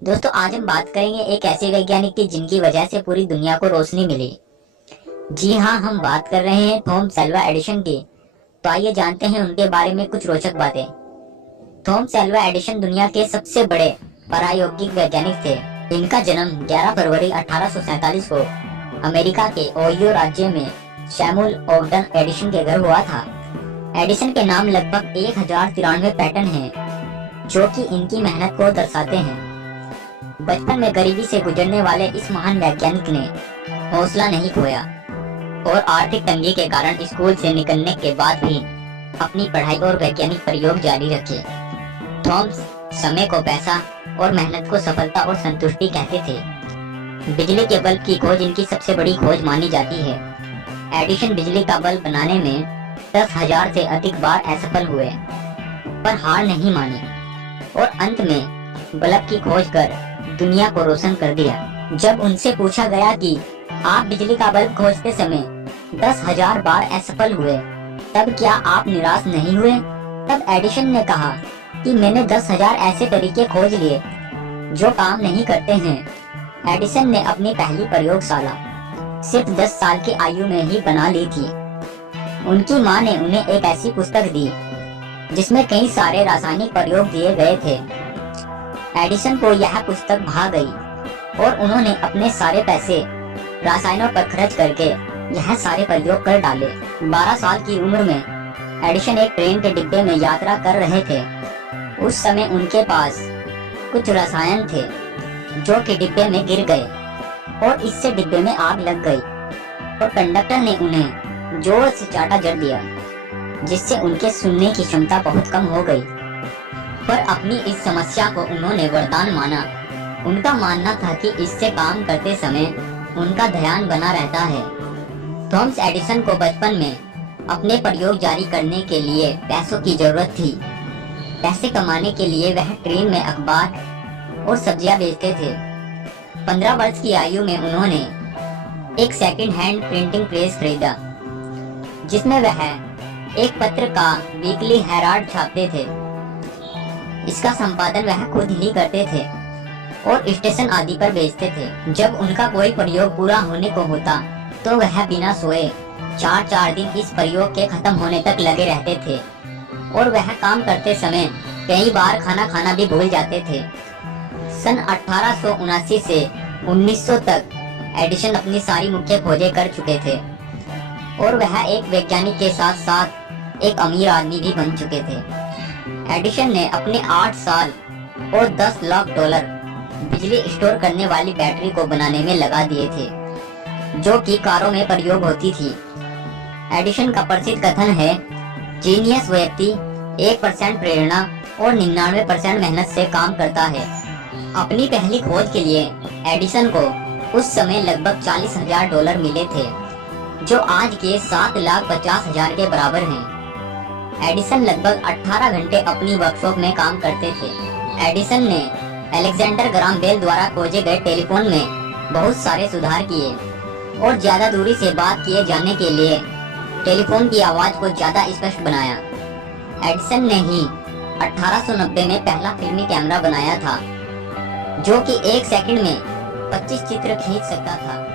दोस्तों, आज हम बात करेंगे एक ऐसे वैज्ञानिक की जिनकी वजह से पूरी दुनिया को रोशनी मिली। जी हाँ, हम बात कर रहे हैं थॉमस अल्वा एडिशन की। तो आइए जानते हैं उनके बारे में कुछ रोचक बातें। थॉमस अल्वा एडिशन दुनिया के सबसे बड़े प्रायोगिक वैज्ञानिक थे। इनका जन्म 11 फरवरी 1847 को अमेरिका के ओहियो राज्य में सैमुअल ऑगटन एडिशन के घर हुआ था। एडिशन के नाम लगभग 1093 पैटर्न हैं, जो कि इनकी मेहनत को दर्शाते हैं। बचपन में गरीबी से गुजरने वाले इस महान वैज्ञानिक ने हौसला नहीं खोया और आर्थिक तंगी के कारण स्कूल से निकलने के बाद भी अपनी पढ़ाई और वैज्ञानिक प्रयोग जारी रखे। थॉमस समय को पैसा और मेहनत को सफलता और संतुष्टि कहते थे। बिजली के बल्ब की खोज इनकी सबसे बड़ी खोज मानी जाती है। एडिशन बिजली का बल्ब बनाने में 10,000 से अधिक बार असफल हुए, पर हार नहीं मानी और अंत में बल्ब की खोज कर दुनिया को रोशन कर दिया। जब उनसे पूछा गया कि आप बिजली का बल्ब खोजते समय 10,000 बार असफल हुए, तब क्या आप निराश नहीं हुए? तब एडिशन ने कहा कि मैंने 10,000 ऐसे तरीके खोज लिए जो काम नहीं करते हैं। एडिसन ने अपनी पहली प्रयोगशाला सिर्फ 10 साल की आयु में ही बना ली थी। उनकी मां ने उन्हें एक ऐसी पुस्तक दी जिसमें कई सारे रासायनिक प्रयोग दिए गए थे। एडिसन को यह पुस्तक भा गई और उन्होंने अपने सारे पैसे रसायनों पर खर्च करके यह सारे प्रयोग कर डाले। 12 साल की उम्र में एडिसन एक ट्रेन के डिब्बे में यात्रा कर रहे थे। उस समय उनके पास कुछ रसायन थे जो कि डिब्बे में गिर गए और इससे डिब्बे में आग लग गई और कंडक्टर ने उन्हें जोर से चांटा जड़ दिया, जिससे उनके सुनने की क्षमता बहुत कम हो गई। पर अपनी इस समस्या को उन्होंने वरदान माना। उनका मानना था कि इससे काम करते समय उनका ध्यान बना रहता है। थॉमस एडिसन को बचपन में अपने प्रयोग जारी करने के लिए पैसों की जरूरत थी। पैसे कमाने के लिए वह ट्रेन में अखबार और सब्जियां बेचते थे। 15 वर्ष की आयु में उन्होंने एक सेकंड हैंड प्रिंटिंग प्रेस खरीदा, जिसमें वह एक पत्र का वीकली हेराल्ड छापते थे। इसका संपादन वह खुद ही करते थे और स्टेशन आदि पर भेजते थे। जब उनका कोई प्रयोग पूरा होने को होता तो वह बिना सोए 4-4 दिन इस प्रयोग के खत्म होने तक लगे रहते थे और वह काम करते समय कई बार खाना खाना भी भूल जाते थे। सन 1879 से 1900 तक एडिशन अपनी सारी मुख्य खोजें कर चुके थे और वह एक वैज्ञानिक के साथ साथ एक अमीर आदमी भी बन चुके थे। एडिशन ने अपने 8 साल और 10 लाख डॉलर बिजली स्टोर करने वाली बैटरी को बनाने में लगा दिए थे, जो कि कारों में प्रयोग होती थी। एडिशन का प्रसिद्ध कथन है, जीनियस व्यक्ति 1% प्रेरणा और 99% मेहनत से काम करता है। अपनी पहली खोज के लिए एडिसन को उस समय लगभग 40,000 डॉलर मिले थे, जो आज के 7,50,000 के बराबर हैं। एडिसन लगभग 18 घंटे अपनी वर्कशॉप में काम करते थे। एडिसन ने अलेक्जेंडर ग्राहम बेल द्वारा खोजे गए टेलीफोन में बहुत सारे सुधार किए और ज्यादा दूरी से बात किए जाने के लिए टेलीफोन की आवाज को ज्यादा स्पष्ट बनाया। एडिसन ने ही 1890 में पहला फिल्मी कैमरा बनाया था, जो कि 1 सेकंड में 25 चित्र खींच सकता था।